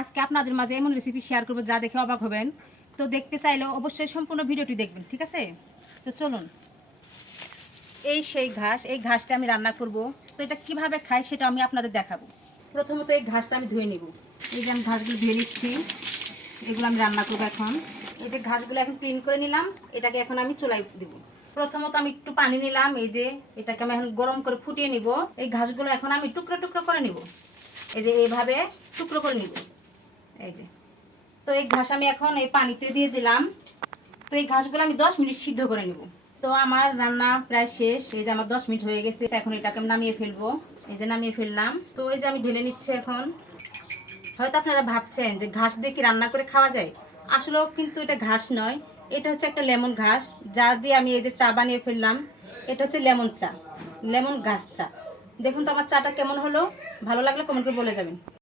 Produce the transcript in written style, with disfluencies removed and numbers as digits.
আজকে আপনাদের মাঝে এমন রেসিপি শেয়ার করবো যা দেখে অবাক হবেন। তো দেখতে চাইলেও অবশ্যই সম্পূর্ণ ভিডিওটি দেখবেন, ঠিক আছে? তো চলুন। এই সেই ঘাস, এই ঘাসটা আমি রান্না করব। তো এটা কিভাবে খাই সেটা আমি আপনাদের দেখাবো। প্রথমত এই ঘাসটা আমি ধুয়ে নিব। এই যে আমি ঘাসগুলো ধুয়ে নিচ্ছি, এগুলো আমি রান্না করবো এখন। এই যে ঘাসগুলো এখন ক্লিন করে নিলাম, এটাকে এখন আমি চুলায় দিব। প্রথমত আমি একটু পানি নিলাম, এই যে এটাকে আমি এখন গরম করে ফুটিয়ে নিব। এই ঘাসগুলো এখন আমি টুকরো টুকরো করে নিব, এই যে এইভাবে টুকরো করে নিব। এই যে, তো এই ঘাস আমি এখন এই পানিতে দিয়ে দিলাম। তো এই ঘাসগুলো আমি 10 মিনিট সিদ্ধ করে নিব। তো আমার রান্না প্রায় শেষ, এই যে আমার 10 মিনিট হয়ে গেছে। এখন এটাকে আমি নামিয়ে ফেলবো। এই যে নামিয়ে ফেললাম। তো এই যে আমি ঢেলে নিচ্ছি এখন। হয়তো আপনারা ভাবছেন যে ঘাস দিয়ে কি রান্না করে খাওয়া যায়, আসলেও কিন্তু এটা ঘাস নয়, এটা হচ্ছে একটা লেমন ঘাস, যা দিয়ে আমি এই যে চা বানিয়ে ফেললাম। এটা হচ্ছে লেমন চা, লেমন ঘাস চা। দেখুন তো আমার চাটা কেমন হলো, ভালো লাগলে কমেন্ট করে বলে যাবেন।